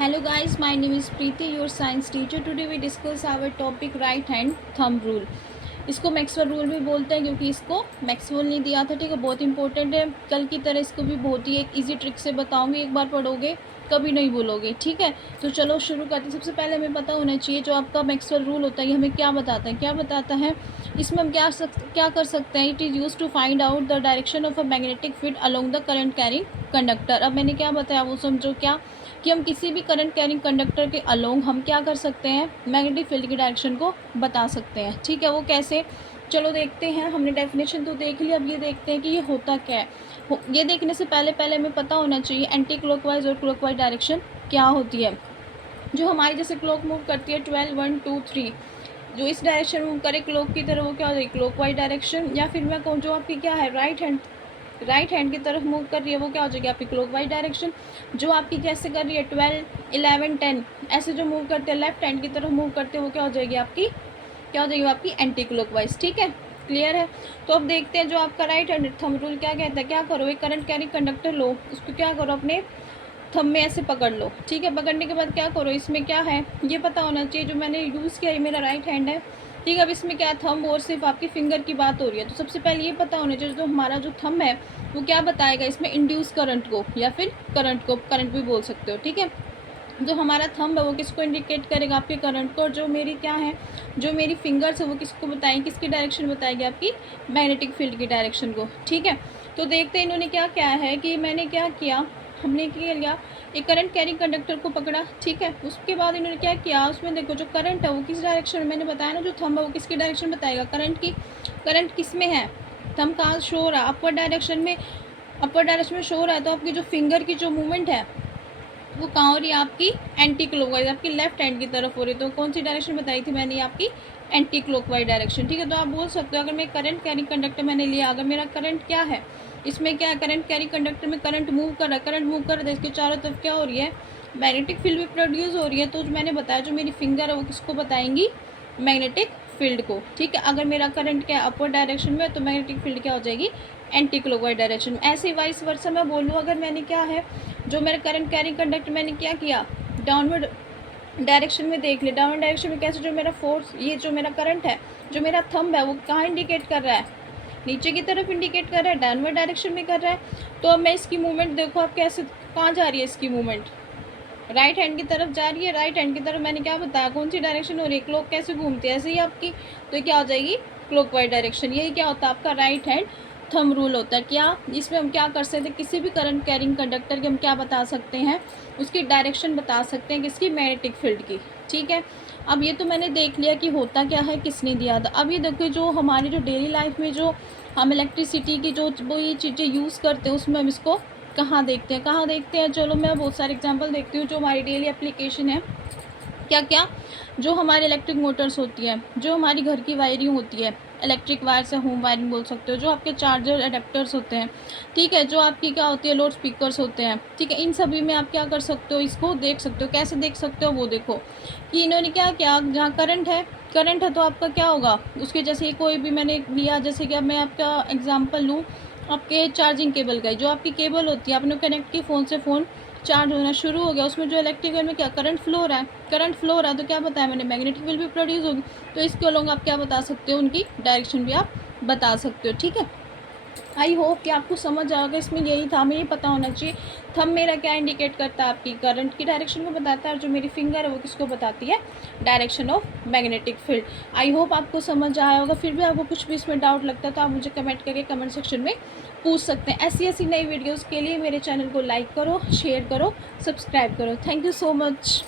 Hello guys, my name is Preeti, your science teacher. Today we discuss our topic right hand thumb rule. इसको Maxwell rule भी बोलते हैं क्योंकि इसको Maxwell ने दिया था। ठीक है, बहुत इंपॉर्टेंट है। कल की तरह इसको भी बहुत ही एक इजी ट्रिक से बताऊंगी, एक बार पढ़ोगे कभी नहीं भूलोगे। ठीक है, तो चलो शुरू करते हैं। सबसे पहले हमें पता होना चाहिए जो आपका मैक्सवेल रूल होता है ये हमें क्या बताता है। क्या बताता है इसमें हम क्या कर सकते हैं। It is use to find out the direction of a magnetic field along the current carrying conductor. अब मैंने क्या बताया वो समझो क्या, कि हम किसी भी करंट कैरिंग कंडक्टर के अलोंग हम क्या कर सकते हैं, मैग्नेटिक फील्ड की डायरेक्शन को बता सकते हैं। ठीक है, वो कैसे, चलो देखते हैं। हमने डेफिनेशन तो देख लिया, अब ये देखते हैं कि ये होता क्या है। ये देखने से पहले हमें पता होना चाहिए एंटी क्लॉकवाइज और क्लॉकवाइज डायरेक्शन क्या होती है। जो हमारी जैसे क्लॉक मूव करती है 12 1 2 3, जो इस डायरेक्शन मूव करे क्लॉक की तरह वो क्या हो जाएगी, क्लॉकवाइज डायरेक्शन। या फिर मैं कहूँ जो आपकी क्या है राइट हैंड की तरफ मूव कर रही है वो क्या हो जाएगी आपकी क्लॉकवाइज डायरेक्शन। जो आपकी कैसे कर रही है 12 11 10 ऐसे जो मूव करते हैं लेफ्ट हैंड की तरफ मूव करते हैं वो क्या हो जाएगी आपकी, क्या हो जाएगी आपकी एंटी क्लॉकवाइज। ठीक है, क्लियर है। तो अब देखते हैं जो आपका राइट हैंड थंब रूल क्या कहता है। क्या करो, एक करंट कैरिंग कंडक्टर लो, उसको क्या करो अपने थंब में ऐसे पकड़ लो। ठीक है, पकड़ने के बाद क्या करो, इसमें क्या है ये पता होना चाहिए। जो मैंने यूज़ किया है मेरा राइट हैंड है। ठीक है, अब इसमें क्या थंब और सिर्फ आपकी फिंगर की बात हो रही है। तो सबसे पहले ये पता होना चाहिए जो हमारा जो थंब है वो क्या बताएगा इसमें, इंड्यूस करंट को या फिर करंट भी बोल सकते हो। ठीक है, जो हमारा थंब है वो किसको इंडिकेट करेगा, आपके करंट को। और जो मेरी क्या है, जो मेरी फिंगर्स है वो किसको बताएंगे, किसकी डायरेक्शन बताएगी आपकी मैग्नेटिक फील्ड की डायरेक्शन को। ठीक है, तो देखते हैं इन्होंने क्या क्या है कि मैंने क्या किया, हमने क्या लिया एक करंट कैरिंग कंडक्टर को पकड़ा। ठीक है, उसके बाद इन्होंने क्या किया, उसमें देखो जो करंट है वो किस डायरेक्शन में, मैंने बताया ना जो थंब है वो किसकी डायरेक्शन बताएगा, करंट की। करंट किस में है, थंब कहाँ शो हो रहा है, अपर डायरेक्शन में। अपर डायरेक्शन में शो हो रहा है तो आपकी जो फिंगर की जो मूवमेंट है वो कहाँ हो रही है आपकी एंटी क्लॉकवाइज, आपकी लेफ्ट हैंड की तरफ हो रही है। तो कौन सी डायरेक्शन बताई थी मैंने, आपकी एंटी क्लॉकवाइज डायरेक्शन। ठीक है, तो आप बोल सकते हो अगर मैं करंट कैरिंग कंडक्टर मैंने लिया, अगर मेरा करंट क्या है इसमें क्या है, करंट कैरिंग कंडक्टर में करंट मूव कर रहा है, इसके चारों तरफ क्या हो रही है, मैग्नेटिक फील्ड भी प्रोड्यूस हो रही है। तो मैंने बताया जो मेरी फिंगर है वो किसको बताएंगी, मैग्नेटिक फील्ड को। ठीक है, अगर मेरा करंट क्या है अपर डायरेक्शन में तो मैग्नेटिक फील्ड क्या हो जाएगी एंटी क्लॉकवाइज डायरेक्शन में। ऐसे ही वाइस वर्सा मैं बोलूँ, अगर मैंने क्या है जो मेरा करंट कैरिंग कंडक्टर मैंने क्या किया डाउनवर्ड डायरेक्शन में देख लिया, डाउनवर्ड डायरेक्शन में कैसे जो मेरा फोर्स, ये जो मेरा करंट है जो मेरा थंब है वो कहाँ इंडिकेट कर रहा है, नीचे की तरफ इंडिकेट कर रहा है, डाउनवर्ड डायरेक्शन में कर रहा है। तो अब मैं इसकी मूवमेंट देखो आप कैसे कहाँ जा रही है, इसकी मूवमेंट राइट हैंड की तरफ जा रही है। राइट हैंड की तरफ मैंने क्या बताया कौन सी डायरेक्शन हो रही है, क्लॉक कैसे घूमती है ऐसे ही आपकी, तो ये क्या हो जाएगी क्लॉकवाइज डायरेक्शन। यही क्या होता है आपका राइट हैंड थंब रूल होता है। क्या इसमें हम क्या कर सकते हैं, किसी भी करंट कैरिंग कंडक्टर के हम क्या बता सकते हैं, उसकी डायरेक्शन बता सकते हैं किसकी, मैग्नेटिक फील्ड की। ठीक है, अब ये तो मैंने देख लिया कि होता क्या है, किसने दिया था। अब ये देखो जो हमारी जो डेली लाइफ में जो हम इलेक्ट्रिसिटी की जो वो ये चीज़ें यूज़ करते हैं उसमें हम इसको कहाँ देखते हैं। चलो मैं बहुत सारे एग्जांपल देखती हूँ जो हमारी डेली एप्लीकेशन है। क्या क्या, जो हमारी इलेक्ट्रिक मोटर्स होती है, जो हमारी घर की वायरिंग होती है, इलेक्ट्रिक वायर से होम वायरिंग बोल सकते हो, जो आपके चार्जर अडेप्टर्स होते हैं। ठीक है, जो आपकी क्या होती है लाउड स्पीकर्स होते हैं। ठीक है, इन सभी में आप क्या कर सकते हो, इसको देख सकते हो। कैसे देख सकते हो वो देखो कि इन्होंने क्या किया, जहाँ करंट है तो आपका क्या होगा उसके जैसे कोई भी मैंने लिया, जैसे कि अब मैं आपका एग्जांपल लूँ आपके चार्जिंग केबल का, जो आपकी केबल होती है आपने कनेक्ट की, फ़ोन से फ़ोन चार्ज होना शुरू हो गया, उसमें जो इलेक्ट्रिकल में क्या करंट फ्लो हो रहा है, तो क्या बताया मैंने मैग्नेटिक फील्ड भी प्रोड्यूस होगी। तो इसके अलोंग आप क्या बता सकते हो, उनकी डायरेक्शन भी आप बता सकते हो। ठीक है, आई होप कि आपको समझ आएगा। इसमें यही था, हमें ये पता होना चाहिए थंब मेरा क्या इंडिकेट करता है, आपकी करंट की डायरेक्शन को बताता है, और जो मेरी फिंगर है वो किसको बताती है, direction of magnetic field. I hope आपको समझ आया होगा। फिर भी आपको कुछ भी इसमें डाउट लगता है तो आप मुझे कमेंट करके कमेंट सेक्शन में पूछ सकते हैं। ऐसी नई वीडियोज़ के लिए मेरे चैनल को लाइक करो, शेयर करो, सब्सक्राइब करो। Thank you so much.